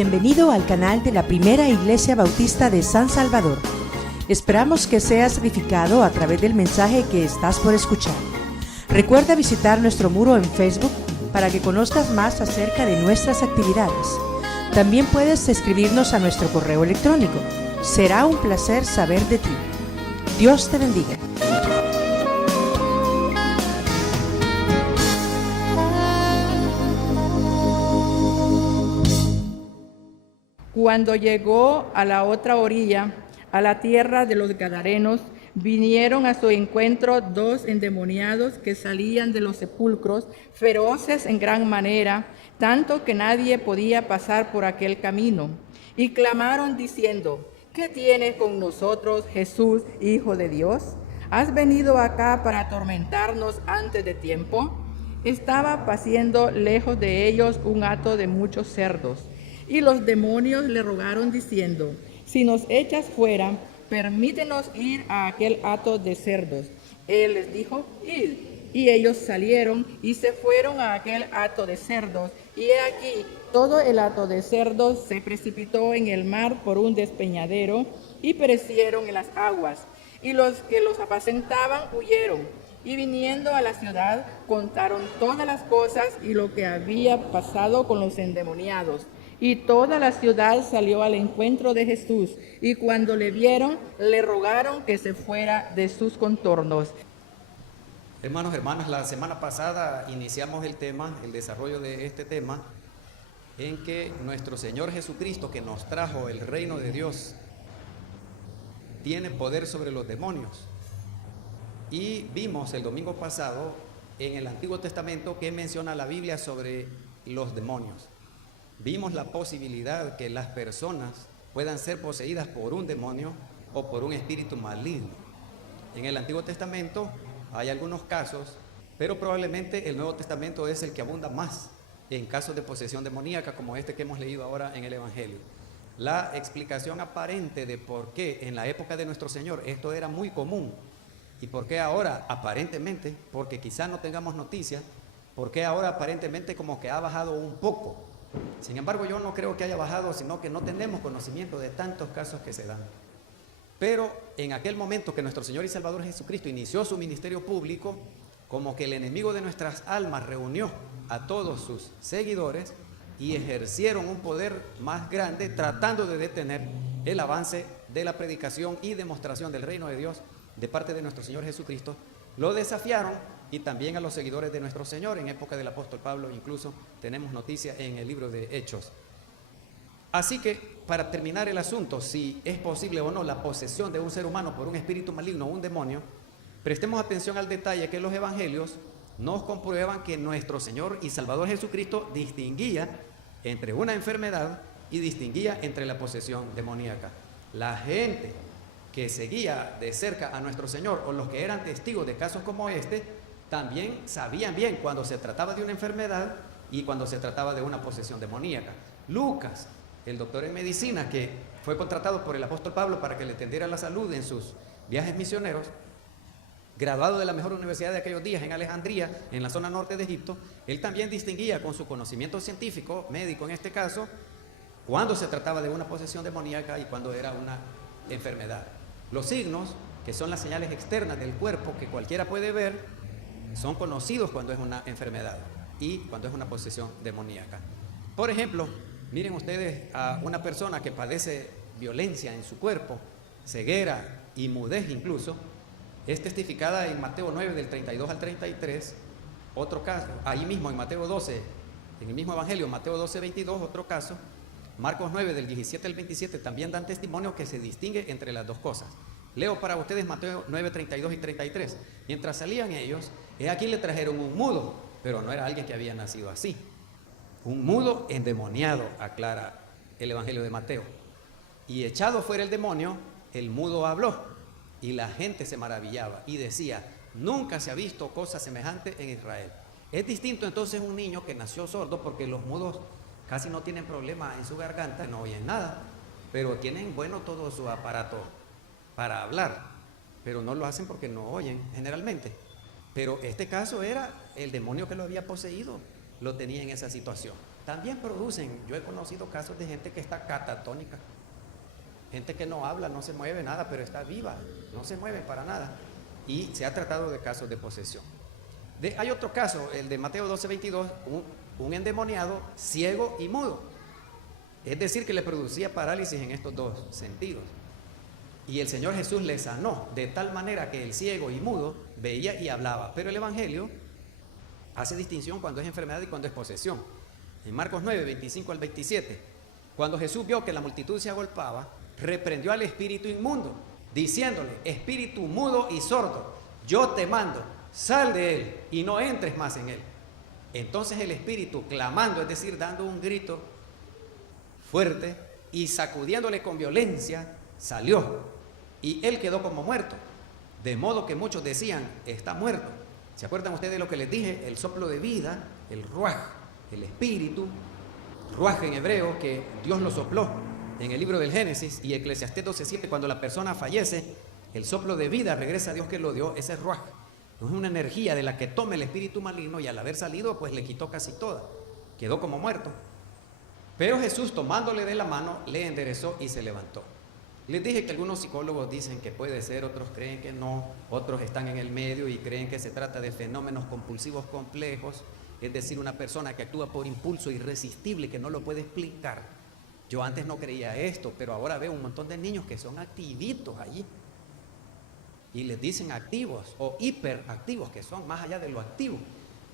Bienvenido al canal de la Primera Iglesia Bautista de San Salvador. Esperamos que seas edificado a través del mensaje que estás por escuchar. Recuerda visitar nuestro muro en Facebook para que conozcas más acerca de nuestras actividades. También puedes escribirnos a nuestro correo electrónico. Será un placer saber de ti. Dios te bendiga. Cuando llegó a la otra orilla, a la tierra de los Gadarenos, vinieron a su encuentro dos endemoniados que salían de los sepulcros, feroces en gran manera, tanto que nadie podía pasar por aquel camino. Y clamaron diciendo: ¿Qué tienes con nosotros, Jesús, Hijo de Dios? ¿Has venido acá para atormentarnos antes de tiempo? Estaba paciendo lejos de ellos un hato de muchos cerdos. Y los demonios le rogaron diciendo: si nos echas fuera, permítenos ir a aquel hato de cerdos. Él les dijo: id. Y ellos salieron y se fueron a aquel hato de cerdos. Y he aquí, todo el hato de cerdos se precipitó en el mar por un despeñadero y perecieron en las aguas. Y los que los apacentaban huyeron. Y viniendo a la ciudad, contaron todas las cosas y lo que había pasado con los endemoniados. Y toda la ciudad salió al encuentro de Jesús, y cuando le vieron, le rogaron que se fuera de sus contornos. Hermanos, hermanas, la semana pasada iniciamos el desarrollo de este tema, en que nuestro Señor Jesucristo, que nos trajo el reino de Dios, tiene poder sobre los demonios. Y vimos el domingo pasado en el Antiguo Testamento que menciona la Biblia sobre los demonios. Vimos la posibilidad que las personas puedan ser poseídas por un demonio o por un espíritu maligno. En el Antiguo Testamento hay algunos casos, pero probablemente el Nuevo Testamento es el que abunda más en casos de posesión demoníaca, como este que hemos leído ahora en el Evangelio. La explicación aparente de por qué en la época de nuestro Señor esto era muy común y por qué ahora aparentemente, porque quizá no tengamos noticias, por qué ahora aparentemente como que ha bajado un poco. Sin embargo, yo no creo que haya bajado, sino que no tenemos conocimiento de tantos casos que se dan. Pero en aquel momento que nuestro Señor y Salvador Jesucristo inició su ministerio público, como que el enemigo de nuestras almas reunió a todos sus seguidores y ejercieron un poder más grande tratando de detener el avance de la predicación y demostración del reino de Dios de parte de nuestro Señor Jesucristo. Lo desafiaron, y también a los seguidores de nuestro Señor en época del apóstol Pablo. Incluso tenemos noticias en el libro de Hechos. Así que, para terminar el asunto, si es posible o no la posesión de un ser humano por un espíritu maligno o un demonio, prestemos atención al detalle que los evangelios nos comprueban que nuestro Señor y Salvador Jesucristo distinguía entre una enfermedad y distinguía entre la posesión demoníaca. La gente que seguía de cerca a nuestro Señor, o los que eran testigos de casos como este, también sabían bien cuando se trataba de una enfermedad y cuando se trataba de una posesión demoníaca. Lucas, el doctor en medicina que fue contratado por el apóstol Pablo para que le atendiera la salud en sus viajes misioneros, graduado de la mejor universidad de aquellos días en Alejandría, en la zona norte de Egipto, él también distinguía con su conocimiento científico, médico en este caso, cuando se trataba de una posesión demoníaca y cuando era una enfermedad. Los signos, que son las señales externas del cuerpo que cualquiera puede ver, son conocidos cuando es una enfermedad y cuando es una posesión demoníaca. Por ejemplo, miren ustedes a una persona que padece violencia en su cuerpo, ceguera y mudez incluso, es testificada en Mateo 9 del 32 al 33, otro caso, ahí mismo en Mateo 12, en el mismo Evangelio, Mateo 12, 22, otro caso, Marcos 9 del 17 al 27 también dan testimonio que se distingue entre las dos cosas. Leo para ustedes Mateo 9, 32 y 33. Mientras salían ellos, he aquí le trajeron un mudo, pero no era alguien que había nacido así. Un mudo endemoniado, aclara el Evangelio de Mateo. Y echado fuera el demonio, el mudo habló, y la gente se maravillaba y decía: nunca se ha visto cosa semejante en Israel. Es distinto entonces un niño que nació sordo, porque los mudos casi no tienen problema en su garganta, no oyen nada, pero tienen bueno todo su aparato para hablar, pero no lo hacen porque no oyen generalmente. Pero este caso era el demonio que lo había poseído, lo tenía en esa situación. también producen. Yo he conocido casos de gente que está catatónica, gente que no habla, no se mueve nada, pero está viva, no se mueve para nada. Y se ha tratado de casos de posesión. Hay otro caso, el de Mateo 12:22, un endemoniado ciego y mudo. Es decir, que le producía parálisis en estos dos sentidos. Y el Señor Jesús le sanó de tal manera que el ciego y mudo veía y hablaba. Pero el Evangelio hace distinción cuando es enfermedad y cuando es posesión. En Marcos 9, 25 al 27, cuando Jesús vio que la multitud se agolpaba, reprendió al espíritu inmundo, diciéndole: espíritu mudo y sordo, yo te mando, sal de él y no entres más en él. Entonces el espíritu, clamando, es decir, dando un grito fuerte y sacudiéndole con violencia, salió, y él quedó como muerto, de modo que muchos decían: está muerto. ¿Se acuerdan ustedes de lo que les dije? El soplo de vida, el ruaj, el espíritu, ruaj en hebreo, que Dios lo sopló en el libro del Génesis, y Eclesiastés 12:7, cuando la persona fallece, el soplo de vida regresa a Dios que lo dio, ese es ruaj. Es una energía de la que toma el espíritu maligno, y al haber salido, pues le quitó casi toda, quedó como muerto. Pero Jesús, tomándole de la mano, le enderezó y se levantó. Les dije que algunos psicólogos dicen que puede ser, otros creen que no, otros están en el medio y creen que se trata de fenómenos compulsivos complejos, es decir, una persona que actúa por impulso irresistible que no lo puede explicar. Yo antes no creía esto, pero ahora veo un montón de niños que son activitos allí. Y les dicen activos o hiperactivos, que son más allá de lo activo.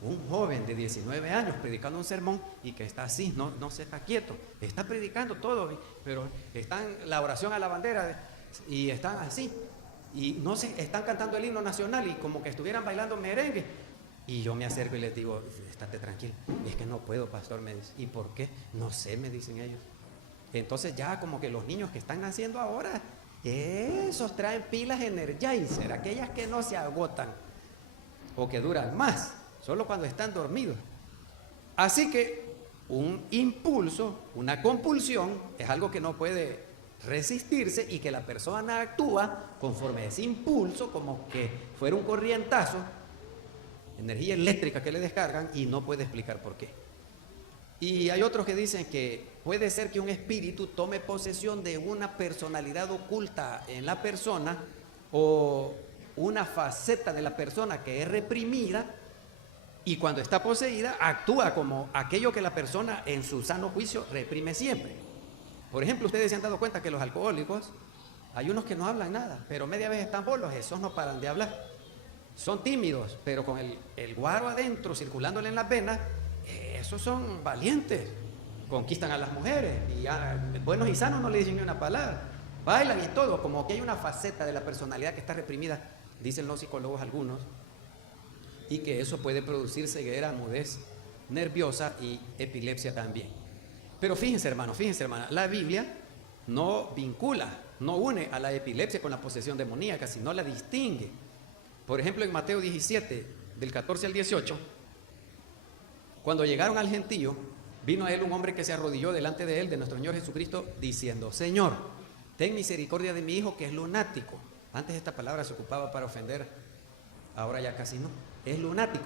Un joven de 19 años predicando un sermón y que está así, no se está quieto, está predicando todo, pero están la oración a la bandera y están así, y no se están cantando el himno nacional y como que estuvieran bailando merengue. Y yo me acerco y les digo: estate tranquilo. Es que no puedo, pastor, me dice. ¿Y por qué? No sé, me dicen ellos. Entonces ya como que los niños que están naciendo ahora, esos traen pilas Energizer, aquellas que no se agotan o que duran más, solo cuando están dormidos. Así que un impulso, una compulsión, es algo que no puede resistirse y que la persona actúa conforme a ese impulso, como que fuera un corrientazo, energía eléctrica que le descargan, y no puede explicar por qué. Y hay otros que dicen que puede ser que un espíritu tome posesión de una personalidad oculta en la persona o una faceta de la persona que es reprimida, y cuando está poseída actúa como aquello que la persona en su sano juicio reprime siempre. Por ejemplo, ustedes se han dado cuenta que los alcohólicos, hay unos que no hablan nada, pero media vez están bolos, esos no paran de hablar. Son tímidos, pero con el guaro adentro circulándole en las venas, esos son valientes, conquistan a las mujeres, y buenos y sanos no le dicen ni una palabra, bailan y todo, como que hay una faceta de la personalidad que está reprimida, dicen los psicólogos algunos, y que eso puede producir ceguera, mudez nerviosa y epilepsia también. Pero fíjense, hermano, la Biblia no vincula, no une a la epilepsia con la posesión demoníaca, sino la distingue. Por ejemplo, en Mateo 17, del 14 al 18, cuando llegaron al gentío, vino a él un hombre que se arrodilló delante de él, de nuestro Señor Jesucristo, diciendo: Señor, ten misericordia de mi hijo, que es lunático. Antes esta palabra se ocupaba para ofender, ahora ya casi no. Es lunático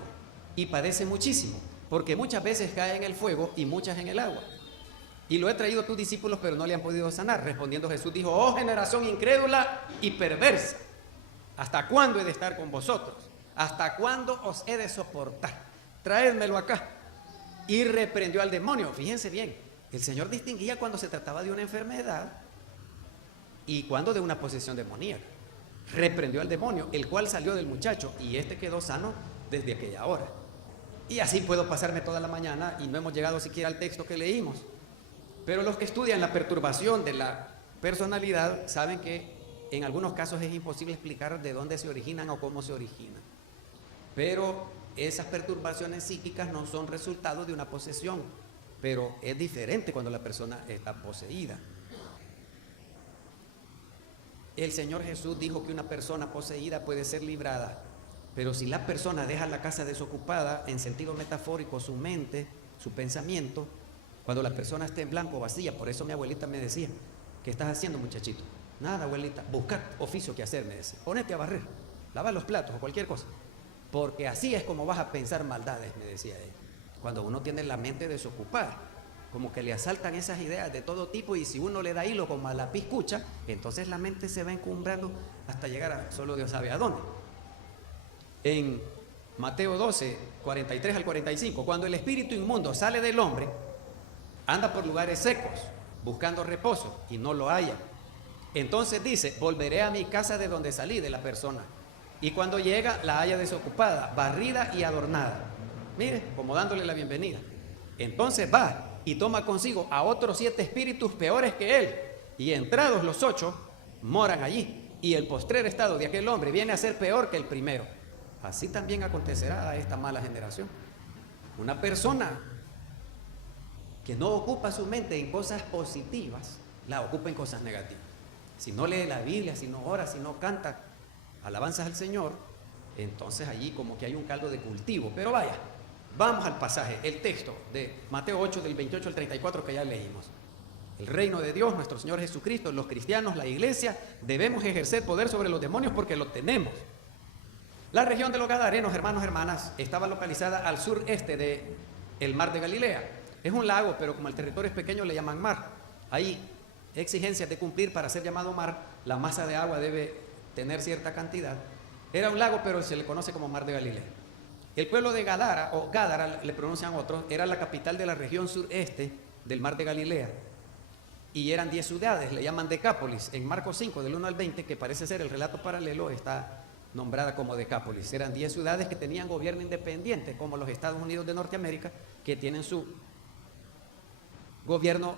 y padece muchísimo, porque muchas veces cae en el fuego y muchas en el agua. Y lo he traído a tus discípulos, pero no le han podido sanar. Respondiendo Jesús dijo: oh generación incrédula y perversa, ¿hasta cuándo he de estar con vosotros? ¿Hasta cuándo os he de soportar? Traédmelo acá. Y reprendió al demonio. Fíjense bien, el Señor distinguía cuando se trataba de una enfermedad y cuando de una posesión demoníaca. Reprendió al demonio, el cual salió del muchacho, y este quedó sano desde aquella hora. Y así puedo pasarme toda la mañana y no hemos llegado siquiera al texto que leímos. Pero los que estudian la perturbación de la personalidad saben que en algunos casos es imposible explicar de dónde se originan o cómo se originan. Pero esas perturbaciones psíquicas no son resultado de una posesión, pero es diferente cuando la persona está poseída. El Señor Jesús dijo que una persona poseída puede ser librada, pero si la persona deja la casa desocupada, en sentido metafórico, su mente, su pensamiento, cuando la persona esté en blanco, vacía. Por eso mi abuelita me decía: ¿qué estás haciendo, muchachito? Nada, abuelita, busca oficio que hacer, me decía. Ponete a barrer, lavar los platos o cualquier cosa, porque así es como vas a pensar maldades, me decía ella. Cuando uno tiene la mente desocupada, como que le asaltan esas ideas de todo tipo, y si uno le da hilo como a la piscucha, entonces la mente se va encumbrando hasta llegar a solo Dios sabe a dónde. En Mateo 12, 43 al 45, cuando el espíritu inmundo sale del hombre, anda por lugares secos, buscando reposo, y no lo halla. Entonces dice: volveré a mi casa de donde salí, de la persona. Y cuando llega, la halla desocupada, barrida y adornada. Mire, como dándole la bienvenida. Entonces va y toma consigo a otros 7 espíritus peores que él, y entrados los 8, moran allí. Y el postrer estado de aquel hombre viene a ser peor que el primero. Así también acontecerá a esta mala generación. Una persona que no ocupa su mente en cosas positivas, la ocupa en cosas negativas. Si no lee la Biblia, si no ora, si no canta alabanzas al Señor, entonces allí como que hay un caldo de cultivo. Pero vaya, vamos al pasaje, el texto de Mateo 8, del 28 al 34 que ya leímos. El reino de Dios, nuestro Señor Jesucristo, los cristianos, la iglesia, debemos ejercer poder sobre los demonios porque lo tenemos. La región de los Gadarenos, hermanos, hermanas, estaba localizada al sureste del mar de Galilea. Es un lago, pero como el territorio es pequeño le llaman mar. Hay exigencias de cumplir para ser llamado mar. La masa de agua debe tener cierta cantidad. Era un lago, pero se le conoce como mar de Galilea. El pueblo de Gadara, o Gádara le pronuncian otros, era la capital de la región sureste del mar de Galilea. Y eran 10 ciudades, le llaman Decápolis. En Marcos 5, del 1 al 20, que parece ser el relato paralelo, está nombrada como Decápolis. Eran 10 ciudades que tenían gobierno independiente, como los Estados Unidos de Norteamérica, que tienen su gobierno,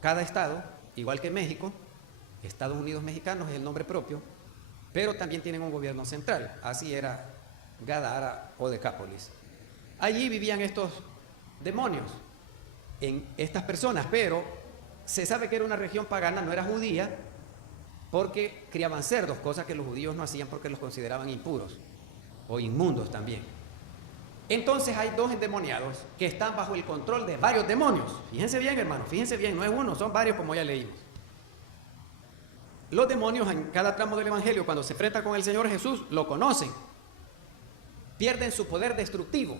cada estado, igual que México. Estados Unidos mexicanos es el nombre propio, pero también tienen un gobierno central. Así era Gadara o Decápolis. Allí vivían estos demonios en estas personas, pero se sabe que era una región pagana, no era judía, porque criaban cerdos, cosa que los judíos no hacían porque los consideraban impuros o inmundos también. Entonces hay 2 endemoniados que están bajo el control de varios demonios. Fíjense bien, hermanos, fíjense bien, no es uno, son varios, como ya leímos. Los demonios en cada tramo del evangelio, cuando se enfrentan con el Señor Jesús, lo conocen. Pierden su poder destructivo,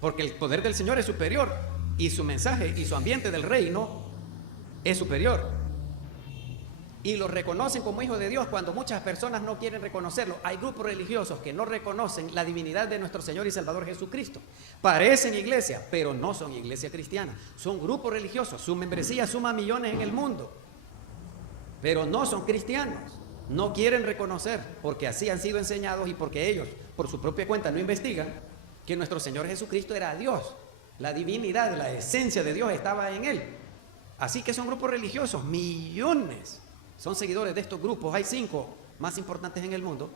porque el poder del Señor es superior, y su mensaje y su ambiente del reino es superior. Y lo reconocen como hijo de Dios cuando muchas personas no quieren reconocerlo. Hay grupos religiosos que no reconocen la divinidad de nuestro Señor y Salvador Jesucristo. Parecen iglesia, pero no son iglesia cristiana. Son grupos religiosos, su membresía suma millones en el mundo, pero no son cristianos. No quieren reconocer, porque así han sido enseñados y porque ellos, por su propia cuenta, no investigan que nuestro Señor Jesucristo era Dios. La divinidad, la esencia de Dios estaba en Él. Así que son grupos religiosos, millones son seguidores de estos grupos. Hay 5 más importantes en el mundo,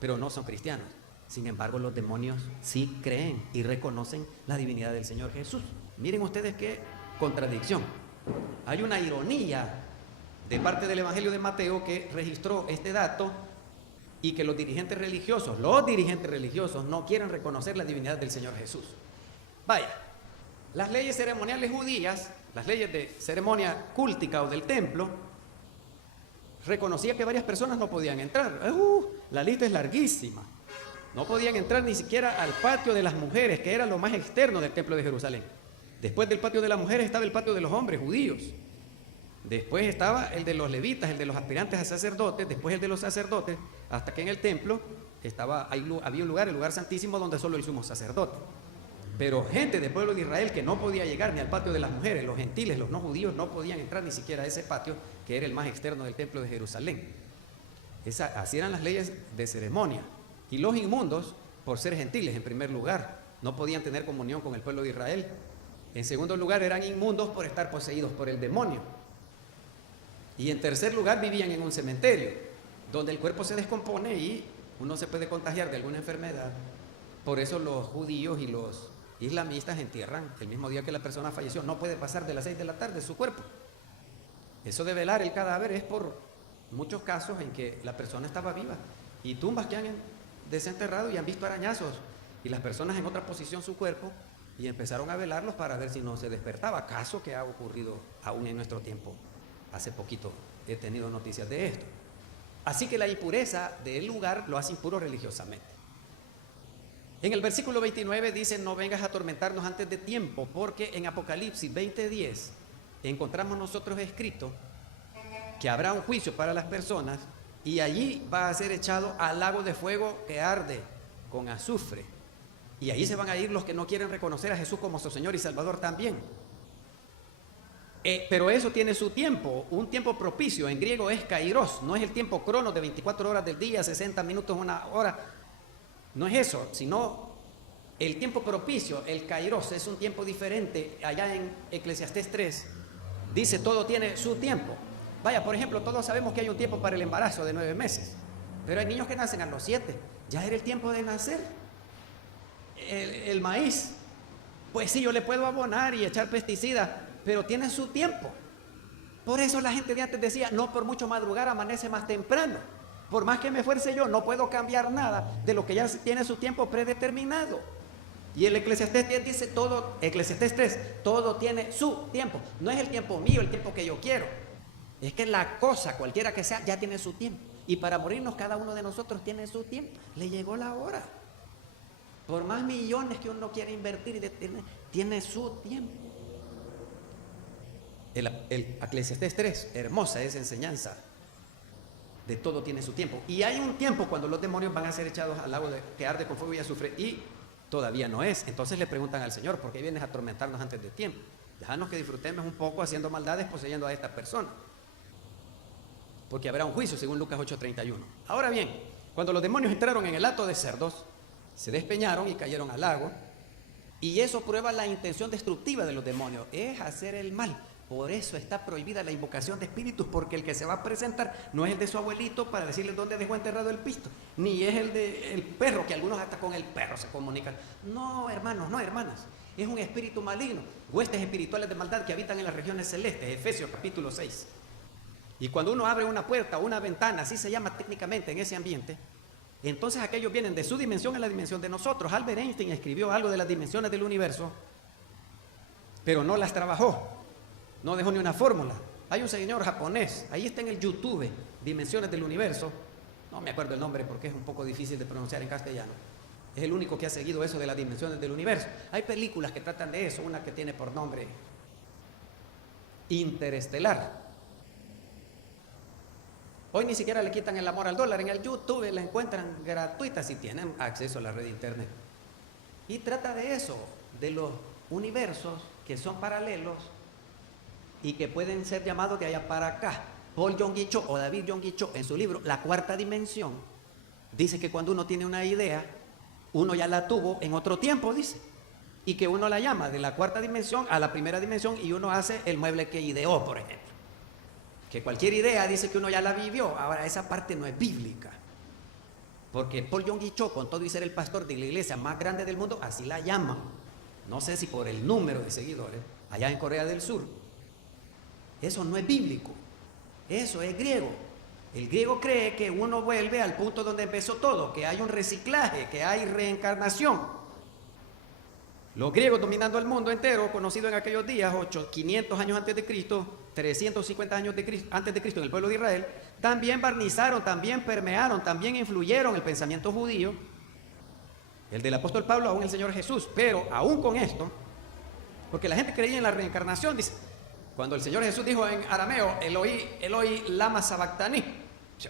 pero no son cristianos. Sin embargo, los demonios sí creen y reconocen la divinidad del Señor Jesús. Miren ustedes qué contradicción. Hay una ironía de parte del Evangelio de Mateo que registró este dato, y que los dirigentes religiosos no quieren reconocer la divinidad del Señor Jesús. Vaya, las leyes ceremoniales judías, las leyes de ceremonia cúltica o del templo, reconocía que varias personas no podían entrar. La lista es larguísima. No podían entrar ni siquiera al patio de las mujeres, que era lo más externo del templo de Jerusalén. Después del patio de las mujeres estaba el patio de los hombres judíos. Después estaba el de los levitas, el de los aspirantes a sacerdotes, después el de los sacerdotes, hasta que en el templo había un lugar, el lugar santísimo, donde solo el sumo sacerdote. Pero gente del pueblo de Israel que no podía llegar ni al patio de las mujeres, los gentiles, los no judíos, no podían entrar ni siquiera a ese patio, que era el más externo del templo de Jerusalén. Así eran las leyes de ceremonia. Y los inmundos, por ser gentiles en primer lugar, no podían tener comunión con el pueblo de Israel. En segundo lugar, eran inmundos por estar poseídos por el demonio. Y en tercer lugar, vivían en un cementerio, donde el cuerpo se descompone y uno se puede contagiar de alguna enfermedad. Por eso los judíos y los islamistas entierran el mismo día que la persona falleció. No puede pasar de las 6 de la tarde su cuerpo. Eso de velar el cadáver es por muchos casos en que la persona estaba viva, y tumbas que han desenterrado y han visto arañazos, y las personas en otra posición su cuerpo, y empezaron a velarlos para ver si no se despertaba. Caso que ha ocurrido aún en nuestro tiempo. Hace poquito he tenido noticias de esto. Así que la impureza del lugar lo hace impuro religiosamente. En el versículo 29 dice: no vengas a atormentarnos antes de tiempo, porque en Apocalipsis 20:10 encontramos nosotros escrito que habrá un juicio para las personas y allí va a ser echado al lago de fuego que arde con azufre. Y ahí se van a ir los que no quieren reconocer a Jesús como su Señor y Salvador también. Pero eso tiene su tiempo, un tiempo propicio. En griego es kairos, no es el tiempo cronos de 24 horas del día, 60 minutos, una hora. No es eso, sino el tiempo propicio, el kairos, es un tiempo diferente. Allá en Eclesiastés 3 dice: todo tiene su tiempo. Vaya, por ejemplo, todos sabemos que hay un tiempo para el embarazo de 9 meses, pero hay niños que nacen a los 7. Ya era el tiempo de nacer. El maíz, pues sí, yo le puedo abonar y echar pesticidas, pero tiene su tiempo. Por eso la gente de antes decía: no por mucho madrugar amanece más temprano. Por más que me esfuerce yo, no puedo cambiar nada de lo que ya tiene su tiempo predeterminado. Y el Eclesiastés 10 dice todo, Eclesiastés 3, todo tiene su tiempo. No es el tiempo mío, el tiempo que yo quiero. Es que la cosa, cualquiera que sea, ya tiene su tiempo. Y para morirnos cada uno de nosotros tiene su tiempo. Le llegó la hora. Por más millones que uno quiera invertir, tiene su tiempo. El Eclesiastés 3, hermosa esa enseñanza. De todo tiene su tiempo. Y hay un tiempo cuando los demonios van a ser echados al lago que arde con fuego y azufre, y todavía no es. Entonces le preguntan al Señor: ¿por qué vienes a atormentarnos antes de tiempo? Déjanos que disfrutemos un poco haciendo maldades, poseyendo a esta persona, porque habrá un juicio, según Lucas 8:31. Ahora bien, cuando los demonios entraron en el hato de cerdos, se despeñaron y cayeron al lago, y eso prueba la intención destructiva de los demonios, es hacer el mal. Por eso está prohibida la invocación de espíritus, porque el que se va a presentar no es el de su abuelito para decirle dónde dejó enterrado el pisto, ni es el del perro, que algunos hasta con el perro se comunican. No, hermanos, no, hermanas, es un espíritu maligno, huestes espirituales de maldad que habitan en las regiones celestes. Efesios capítulo 6. Y cuando uno abre una puerta o una ventana, así se llama técnicamente en ese ambiente, entonces aquellos vienen de su dimensión a la dimensión de nosotros. Albert Einstein escribió algo de las dimensiones del universo, pero no las trabajó. No dejó ni una fórmula. Hay un señor japonés, ahí está en el YouTube, Dimensiones del Universo. No me acuerdo el nombre porque es un poco difícil de pronunciar en castellano. Es el único que ha seguido eso de las dimensiones del universo. Hay películas que tratan de eso, una que tiene por nombre Interestelar. Hoy ni siquiera le quitan el amor al dólar. En el YouTube la encuentran gratuita si tienen acceso a la red de internet. Y trata de eso, de los universos que son paralelos y que pueden ser llamados de allá para acá. Paul Yonggi Cho o David Yonggi Cho, en su libro La Cuarta Dimensión, dice que cuando uno tiene una idea, uno ya la tuvo en otro tiempo, dice, y que uno la llama de la cuarta dimensión a la primera dimensión, y uno hace el mueble que ideó, por ejemplo. Que cualquier idea dice que uno ya la vivió. Ahora, esa parte no es bíblica, porque Paul Yonggi Cho, con todo y ser el pastor de la iglesia más grande del mundo, así la llama. No sé si por el número de seguidores, allá en Corea del Sur. Eso no es bíblico, eso es griego. El griego cree que uno vuelve al punto donde empezó todo, que hay un reciclaje, que hay reencarnación. Los griegos dominando el mundo entero, conocido en aquellos días, 500 años antes de Cristo, 350 años antes de Cristo en el pueblo de Israel, también barnizaron, también permearon, también influyeron el pensamiento judío, el del apóstol Pablo, aún el Señor Jesús. Pero aún con esto, porque la gente creía en la reencarnación, dice, cuando el Señor Jesús dijo en arameo, Eloi, Eloi, lama sabactani,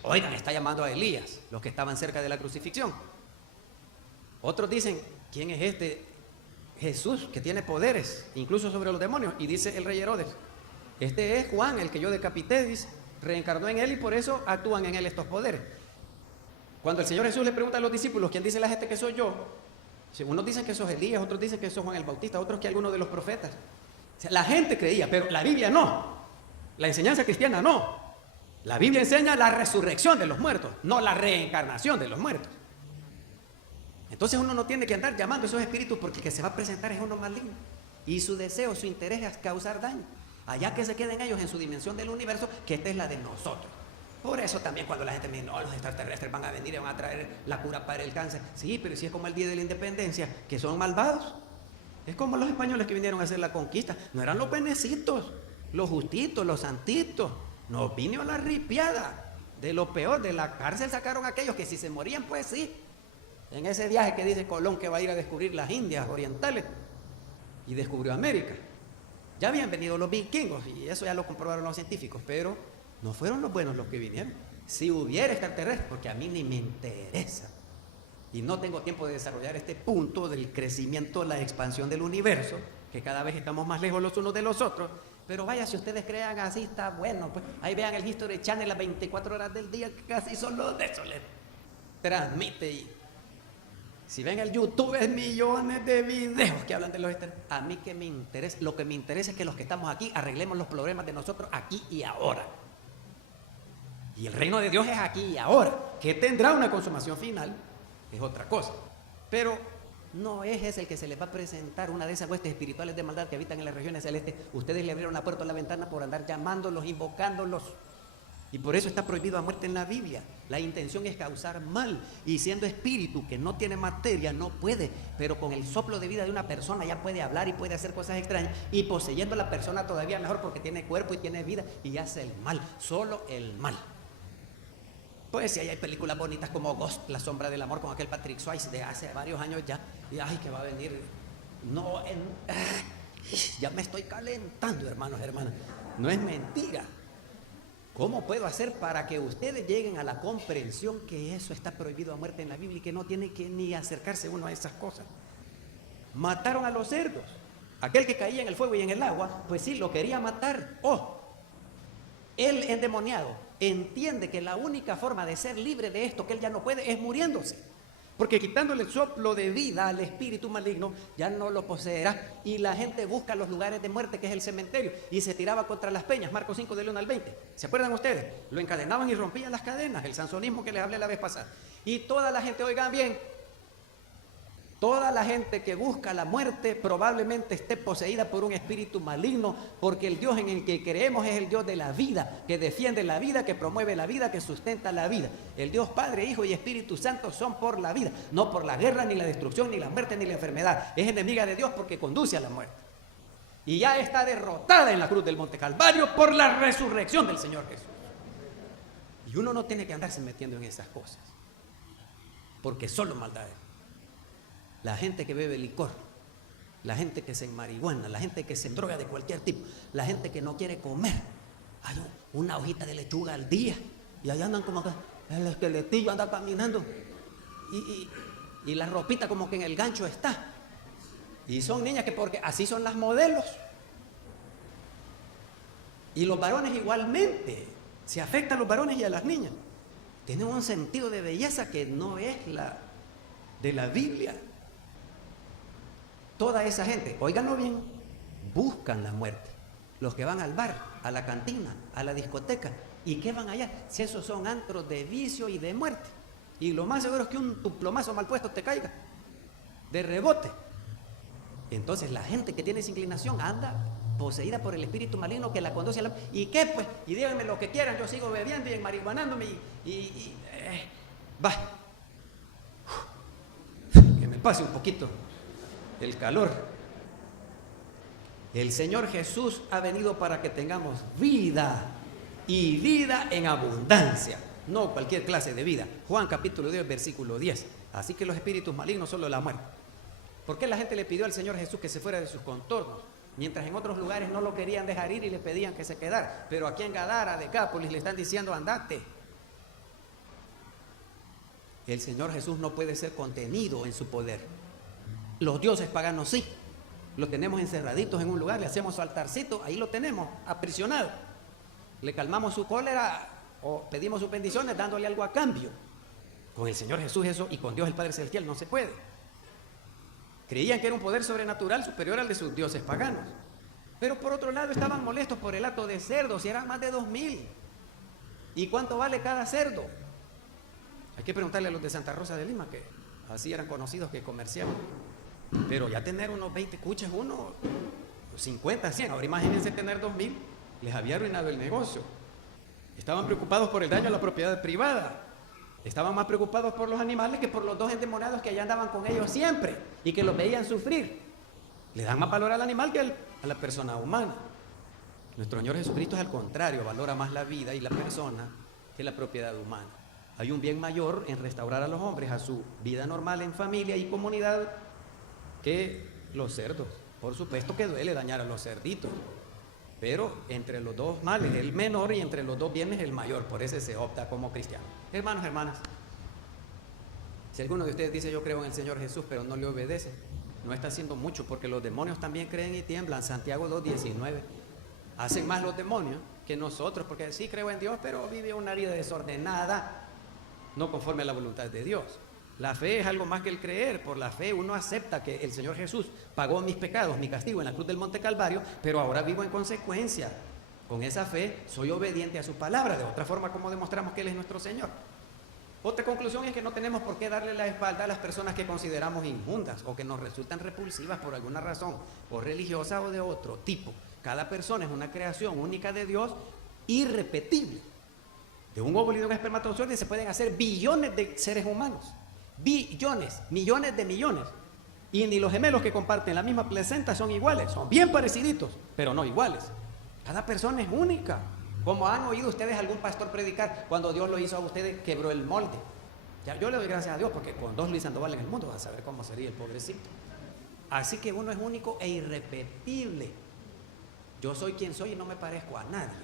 oigan, está llamando a Elías, los que estaban cerca de la crucifixión. Otros dicen, ¿quién es este Jesús que tiene poderes, incluso sobre los demonios? Y dice el rey Herodes, este es Juan, el que yo decapité, dice, reencarnó en él y por eso actúan en él estos poderes. Cuando el Señor Jesús le pregunta a los discípulos, ¿quién dice la gente que soy yo? Unos dicen que sos Elías, otros dicen que sos Juan el Bautista, otros que alguno de los profetas. O sea, la gente creía, pero la Biblia no. La enseñanza cristiana no. La Biblia enseña la resurrección de los muertos, no la reencarnación de los muertos. Entonces uno no tiene que andar llamando a esos espíritus, porque el que se va a presentar es uno maligno. Y su deseo, su interés es causar daño. Allá que se queden ellos en su dimensión del universo, que esta es la de nosotros. Por eso también cuando la gente me dice, no, los extraterrestres van a venir y van a traer la cura para el cáncer. Sí, pero si es como el día de la independencia, que son malvados. Es como los españoles que vinieron a hacer la conquista. No eran los benecitos, los justitos, los santitos. Nos vino la ripiada. De lo peor, de la cárcel sacaron a aquellos que si se morían, pues sí. En ese viaje que dice Colón que va a ir a descubrir las Indias orientales y descubrió América. Ya habían venido los vikingos y eso ya lo comprobaron los científicos, pero no fueron los buenos los que vinieron. Si hubiera extraterrestres, porque a mí ni me interesa y no tengo tiempo de desarrollar este punto del crecimiento, la expansión del universo, que cada vez estamos más lejos los unos de los otros. Pero vaya, si ustedes crean así, está bueno, pues ahí vean el History Channel las 24 horas del día, que casi solo de eso les transmite. Y si ven el YouTube, es millones de videos que hablan de los extraterrestres. A mí que me interesa, lo que me interesa es que los que estamos aquí arreglemos los problemas de nosotros aquí y ahora. Y el reino de Dios es aquí y ahora. Que tendrá una consumación final es otra cosa. Pero no es ese el que se les va a presentar una de esas huestes espirituales de maldad que habitan en las regiones celestes. Ustedes le abrieron la puerta a la ventana por andar llamándolos, invocándolos. Y por eso está prohibido a muerte en la Biblia. La intención es causar mal. Y siendo espíritu que no tiene materia, no puede. Pero con el soplo de vida de una persona ya puede hablar y puede hacer cosas extrañas. Y poseyendo a la persona todavía mejor porque tiene cuerpo y tiene vida y hace el mal. Solo el mal. Pues si hay películas bonitas como Ghost, La sombra del amor, con aquel Patrick Swayze de hace varios años ya. Y ay, que va a venir. No, ya me estoy calentando, hermanos, hermanas. No es mentira. ¿Cómo puedo hacer para que ustedes lleguen a la comprensión que eso está prohibido a muerte en la Biblia y que no tiene que ni acercarse uno a esas cosas? Mataron a los cerdos. Aquel que caía en el fuego y en el agua, pues sí, lo quería matar. El endemoniado entiende que la única forma de ser libre de esto que él ya no puede es muriéndose. Porque quitándole el soplo de vida al espíritu maligno, ya no lo poseerá. Y la gente busca los lugares de muerte, que es el cementerio, y se tiraba contra las peñas. Marcos 5, del 1 al 20. ¿Se acuerdan ustedes? Lo encadenaban y rompían las cadenas, el sansonismo que les hablé la vez pasada. Y toda la gente, oigan bien, toda la gente que busca la muerte probablemente esté poseída por un espíritu maligno, porque el Dios en el que creemos es el Dios de la vida, que defiende la vida, que promueve la vida, que sustenta la vida. El Dios Padre, Hijo y Espíritu Santo son por la vida, no por la guerra, ni la destrucción, ni la muerte, ni la enfermedad. Es enemiga de Dios porque conduce a la muerte. Y ya está derrotada en la cruz del Monte Calvario por la resurrección del Señor Jesús. Y uno no tiene que andarse metiendo en esas cosas, porque solo maldades. La gente que bebe licor, la gente que se enmarihuana, la gente que se droga de cualquier tipo, la gente que no quiere comer. Hay una hojita de lechuga al día y allá andan como acá, el esqueletillo anda caminando y la ropita como que en el gancho está. Y son niñas que porque así son las modelos. Y los varones igualmente, se afecta a los varones y a las niñas. Tienen un sentido de belleza que no es la de la Biblia. Toda esa gente, óiganlo bien, buscan la muerte. Los que van al bar, a la cantina, a la discoteca. ¿Y qué van allá? Si esos son antros de vicio y de muerte. Y lo más seguro es que un plomazo mal puesto te caiga de rebote. Entonces la gente que tiene esa inclinación anda poseída por el espíritu maligno que la conduce a la... ¿Y qué pues? Y díganme lo que quieran, yo sigo bebiendo y enmarihuanándome va. Que me pase un poquito el calor. El Señor Jesús ha venido para que tengamos vida y vida en abundancia, no cualquier clase de vida. Juan capítulo 10, versículo 10. Así que los espíritus malignos solo la muerte. ¿Por qué la gente le pidió al Señor Jesús que se fuera de sus contornos? Mientras en otros lugares no lo querían dejar ir y le pedían que se quedara. Pero aquí en Gadara, Decápolis, le están diciendo andate. El Señor Jesús no puede ser contenido en su poder. Los dioses paganos sí. Los tenemos encerraditos en un lugar, le hacemos su altarcito, ahí lo tenemos, aprisionado. Le calmamos su cólera o pedimos sus bendiciones dándole algo a cambio. Con el Señor Jesús eso, y con Dios el Padre Celestial no se puede. Creían que era un poder sobrenatural superior al de sus dioses paganos. Pero por otro lado estaban molestos por el hato de cerdos, y eran más de 2000. ¿Y cuánto vale cada cerdo? Hay que preguntarle a los de Santa Rosa de Lima, que así eran conocidos que comerciaban. Pero ya tener unos 20 cuches, 50, 100, ahora imagínense tener 2000, les había arruinado el negocio. Estaban preocupados por el daño a la propiedad privada. Estaban más preocupados por los animales que por los dos endemoniados que allá andaban con ellos siempre y que los veían sufrir. Le dan más valor al animal que a la persona humana. Nuestro Señor Jesucristo es al contrario, valora más la vida y la persona que la propiedad humana. Hay un bien mayor en restaurar a los hombres a su vida normal en familia y comunidad que los cerdos. Por supuesto que duele dañar a los cerditos, pero entre los dos males el menor y entre los dos bienes el mayor. Por eso se opta como cristiano. Hermanos, hermanas, si alguno de ustedes dice yo creo en el Señor Jesús pero no le obedece, no está haciendo mucho, porque los demonios también creen y tiemblan. Santiago 2:19. Hacen más los demonios que nosotros, porque sí creo en Dios, pero vive una vida desordenada, no conforme a la voluntad de Dios. La fe es algo más que el creer. Por la fe uno acepta que el Señor Jesús pagó mis pecados, mi castigo en la cruz del Monte Calvario, pero ahora vivo en consecuencia. Con esa fe soy obediente a su palabra. De otra forma, ¿cómo demostramos que Él es nuestro Señor? Otra conclusión es que no tenemos por qué darle la espalda a las personas que consideramos inmundas o que nos resultan repulsivas por alguna razón, o religiosa o de otro tipo. Cada persona es una creación única de Dios, irrepetible. De un óvulo y de un espermatozoide se pueden hacer billones de seres humanos. Billones, millones de millones. Y ni los gemelos que comparten la misma placenta son iguales, son bien pareciditos, pero no iguales. Cada persona es única. Como han oído ustedes algún pastor predicar, cuando Dios lo hizo a ustedes, quebró el molde. Ya, yo le doy gracias a Dios, porque con 2 Luis Sandoval en el mundo, vas a saber cómo sería el pobrecito. Así que uno es único e irrepetible. Yo soy quien soy y no me parezco a nadie.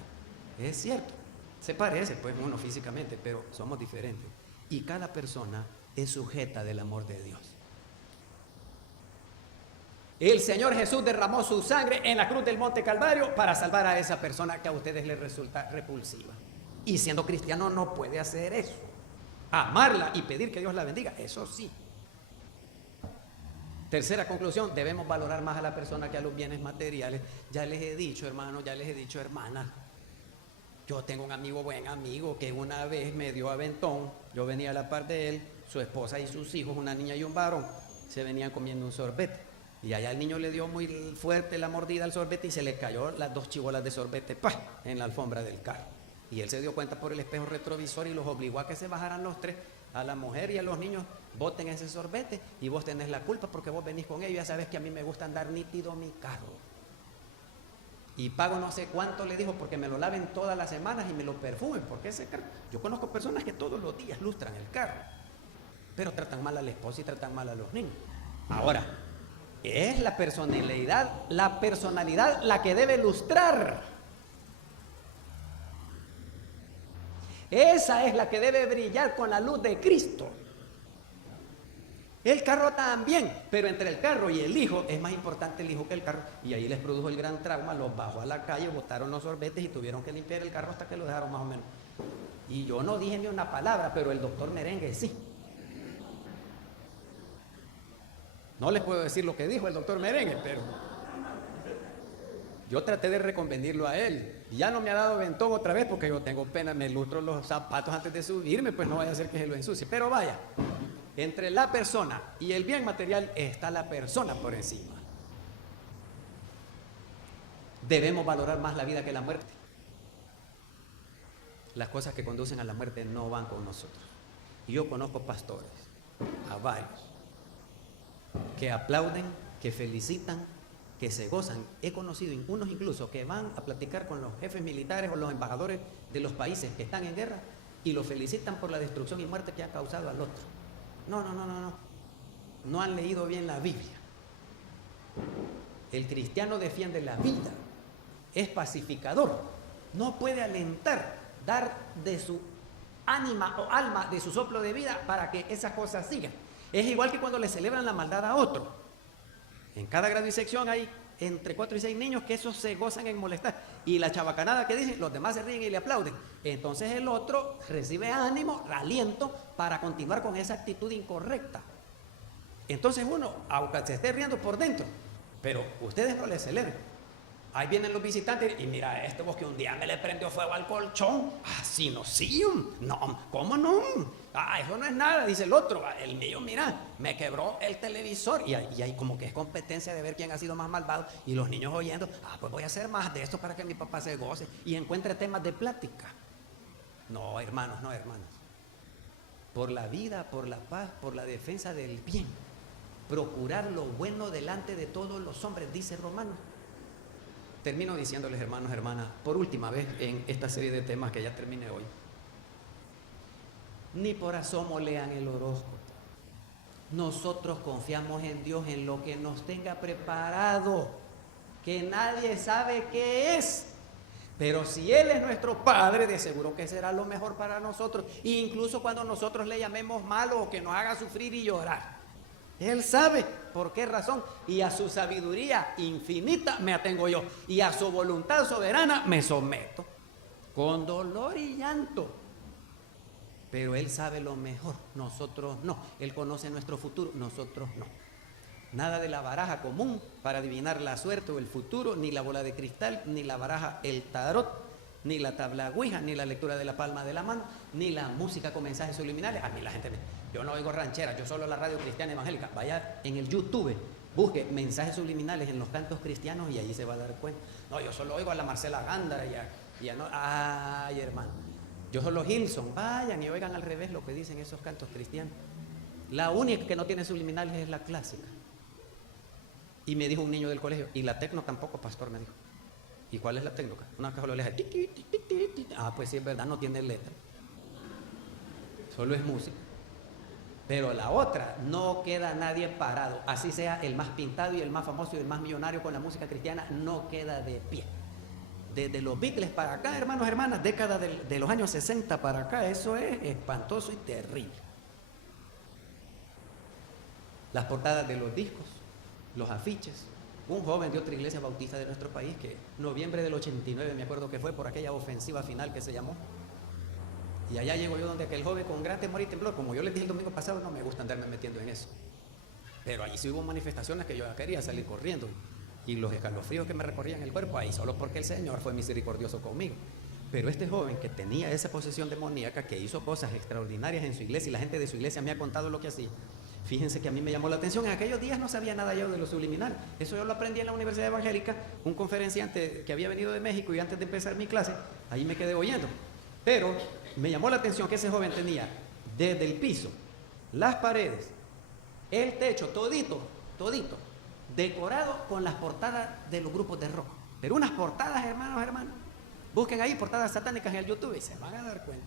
Es cierto. Se parece pues uno físicamente, pero somos diferentes. Y cada persona es sujeta del amor de Dios. El Señor Jesús derramó su sangre en la cruz del Monte Calvario para salvar a esa persona que a ustedes les resulta repulsiva. Y siendo cristiano no puede hacer eso. Amarla y pedir que Dios la bendiga, eso sí. Tercera conclusión, debemos valorar más a la persona que a los bienes materiales. Ya les he dicho, hermanos, ya les he dicho, hermanas. Yo tengo un amigo, buen amigo, que una vez me dio aventón. Yo venía a la par de él, su esposa y sus hijos, una niña y un varón, se venían comiendo un sorbete. Y allá el niño le dio muy fuerte la mordida al sorbete y se le cayó las 2 chibolas de sorbete en la alfombra del carro. Y él se dio cuenta por el espejo retrovisor y los obligó a que se bajaran los 3, a la mujer y a los niños. Boten ese sorbete y vos tenés la culpa porque vos venís con ellos. Ya sabes que a mí me gusta andar nítido mi carro. Y pago no sé cuánto, le dijo, porque me lo laven todas las semanas y me lo perfumen, porque ese carro, yo conozco personas que todos los días lustran el carro, pero tratan mal a la esposa y tratan mal a los niños. Ahora, es la personalidad la que debe lustrar. Esa es la que debe brillar con la luz de Cristo. El carro también, pero entre el carro y el hijo es más importante el hijo que el carro. Y ahí les produjo el gran trauma, los bajó a la calle, botaron los sorbetes y tuvieron que limpiar el carro hasta que lo dejaron más o menos. Y yo no dije ni una palabra, pero el doctor Merengue sí. No les puedo decir lo que dijo el doctor Merengue, pero yo traté de reconvenirlo a él. Y ya no me ha dado ventón otra vez porque yo tengo pena, me lustro los zapatos antes de subirme, pues no vaya a ser que se lo ensucie. Pero vaya. Entre la persona y el bien material está la persona por encima. Debemos valorar más la vida que la muerte. Las cosas que conducen a la muerte no van con nosotros. Y yo conozco pastores, a varios, que aplauden, que felicitan, que se gozan. He conocido unos incluso que van a platicar con los jefes militares o los embajadores de los países que están en guerra y los felicitan por la destrucción y muerte que ha causado al otro. No. No han leído bien la Biblia. El cristiano defiende la vida, es pacificador, no puede alentar, dar de su ánima o alma, de su soplo de vida para que esas cosas sigan. Es igual que cuando le celebran la maldad a otro. En cada grado y sección hay entre 4 y 6 niños que esos se gozan en molestar. Y la chabacanada que dicen, los demás se ríen y le aplauden. Entonces el otro recibe ánimo, aliento para continuar con esa actitud incorrecta. Entonces uno, aunque se esté riendo por dentro, pero ustedes no le celebran. Ahí vienen los visitantes y mira, vos que un día me le prendió fuego al colchón. Ah, sí, no, sí. No, ¿cómo no? Ah, eso no es nada, dice el otro. El mío, mira, me quebró el televisor. Y ahí como que es competencia de ver quién ha sido más malvado. Y los niños oyendo, pues voy a hacer más de esto para que mi papá se goce y encuentre temas de plática. No, hermanos. Por la vida, por la paz, por la defensa del bien. Procurar lo bueno delante de todos los hombres, dice Romanos. Termino diciéndoles, hermanos, hermanas, por última vez en esta serie de temas que ya terminé hoy. ni por asomo lean el horóscopo. Nosotros confiamos en Dios, en lo que nos tenga preparado, que nadie sabe qué es. Pero si Él es nuestro Padre, de seguro que será lo mejor para nosotros. E incluso cuando nosotros le llamemos malo o que nos haga sufrir y llorar, Él sabe por qué razón. Y a su sabiduría infinita me atengo yo. Y a su voluntad soberana me someto. Con dolor y llanto. Pero Él sabe lo mejor, nosotros no. Él conoce nuestro futuro, nosotros no. Nada de la baraja común para adivinar la suerte o el futuro, ni la bola de cristal, ni la baraja, el tarot, ni la tabla ouija, ni la lectura de la palma de la mano, ni la música con mensajes subliminales. A mí la gente yo no oigo rancheras, yo solo la radio cristiana evangélica. Vaya en el YouTube, busque mensajes subliminales en los cantos cristianos y allí se va a dar cuenta. No, yo solo oigo a la Marcela Gándara y a no. Ay, hermano. Yo solo Gilson, vayan y oigan al revés lo que dicen esos cantos cristianos. La única que no tiene subliminales es la clásica. Y me dijo un niño del colegio, y la tecno tampoco, pastor, me dijo. ¿Y cuál es la técnica? Una caja de ah, pues sí, es verdad, no tiene letra. Solo es música. Pero la otra, no queda nadie parado. Así sea el más pintado y el más famoso y el más millonario con la música cristiana, no queda de pie. Desde los Beatles para acá, hermanos, hermanas, década de los años 60 para acá, eso es espantoso y terrible. Las portadas de los discos, los afiches. Un joven de otra iglesia bautista de nuestro país que noviembre del 89, me acuerdo que fue por aquella ofensiva final que se llamó. Y allá llego yo donde aquel joven con gran temor y temblor, como yo les dije el domingo pasado, no me gusta andarme metiendo en eso. Pero allí sí hubo manifestaciones que yo ya quería salir corriendo. Y los escalofríos que me recorrían el cuerpo ahí, solo porque el Señor fue misericordioso conmigo. Pero este joven que tenía esa posesión demoníaca, que hizo cosas extraordinarias en su iglesia, y la gente de su iglesia me ha contado lo que hacía. Fíjense que a mí me llamó la atención, en aquellos días no sabía nada yo de lo subliminal. Eso yo lo aprendí en la Universidad Evangélica, un conferenciante que había venido de México, y antes de empezar mi clase, ahí me quedé oyendo. Pero me llamó la atención que ese joven tenía desde el piso, las paredes, el techo, todito, decorado con las portadas de los grupos de rock. Pero unas portadas, hermanos, busquen ahí portadas satánicas en el YouTube y se van a dar cuenta.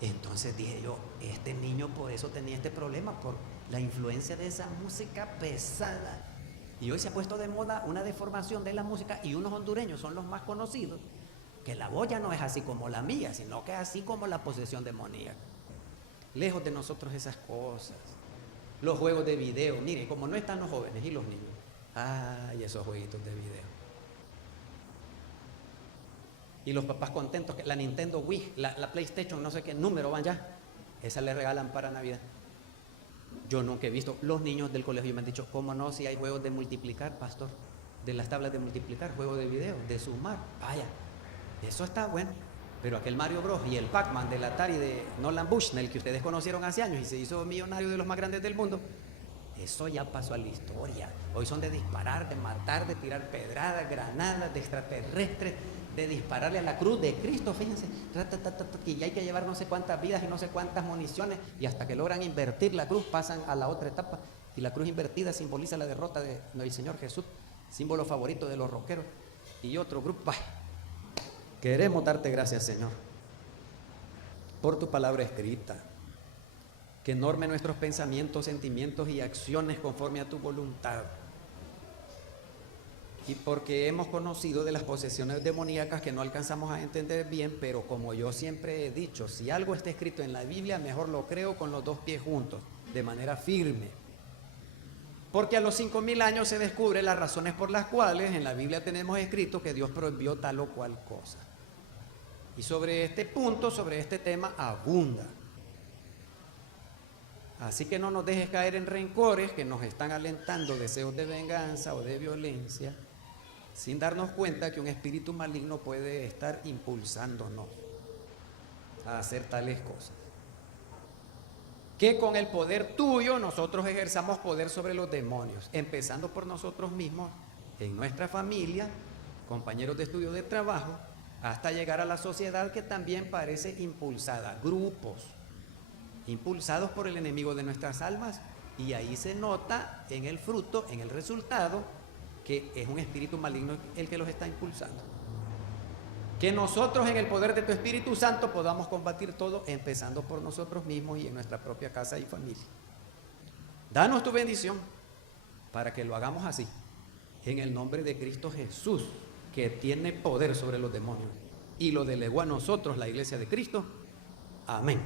Entonces dije yo, este niño por eso tenía este problema, por la influencia de esa música pesada. Y hoy se ha puesto de moda una deformación de la música, y unos hondureños son los más conocidos, que la voz ya no es así como la mía, sino que es así como la posesión demoníaca. Lejos de nosotros esas cosas. Los juegos de video, miren, como no están los jóvenes y los niños. Ay, esos jueguitos de video. Y los papás contentos que la Nintendo Wii, la PlayStation, no sé qué número van ya. Esa le regalan para Navidad. Yo nunca he visto. Los niños del colegio me han dicho, ¿cómo no? Si hay juegos de multiplicar, pastor. De las tablas de multiplicar, juegos de video, de sumar. Vaya, eso está bueno. Pero aquel Mario Bros. Y el Pac-Man del Atari de Nolan Bushnell, que ustedes conocieron hace años y se hizo millonario, de los más grandes del mundo, eso ya pasó a la historia. Hoy son de disparar, de matar, de tirar pedradas, granadas, de extraterrestres, de dispararle a la cruz de Cristo, fíjense, y ya hay que llevar no sé cuántas vidas y no sé cuántas municiones, y hasta que logran invertir la cruz pasan a la otra etapa, y la cruz invertida simboliza la derrota del Señor Jesús, símbolo favorito de los rockeros. Y otro grupo, ¡ay! Queremos darte gracias, Señor, por tu palabra escrita, que norme nuestros pensamientos, sentimientos y acciones conforme a tu voluntad. Y porque hemos conocido de las posesiones demoníacas que no alcanzamos a entender bien, pero como yo siempre he dicho, si algo está escrito en la Biblia, mejor lo creo con los dos pies juntos, de manera firme. Porque a los 5000 años se descubren las razones por las cuales en la Biblia tenemos escrito que Dios prohibió tal o cual cosa. Y sobre este punto, sobre este tema, abunda. Así que no nos dejes caer en rencores que nos están alentando deseos de venganza o de violencia, sin darnos cuenta que un espíritu maligno puede estar impulsándonos a hacer tales cosas. Que con el poder tuyo nosotros ejerzamos poder sobre los demonios, empezando por nosotros mismos, en nuestra familia, compañeros de estudio, de trabajo, hasta llegar a la sociedad, que también parece impulsada, grupos impulsados por el enemigo de nuestras almas, y ahí se nota en el fruto, en el resultado, que es un espíritu maligno el que los está impulsando. Que nosotros en el poder de tu Espíritu Santo podamos combatir todo, empezando por nosotros mismos y en nuestra propia casa y familia. Danos tu bendición para que lo hagamos así, en el nombre de Cristo Jesús, que tiene poder sobre los demonios y lo delegó a nosotros, la iglesia de Cristo. Amén.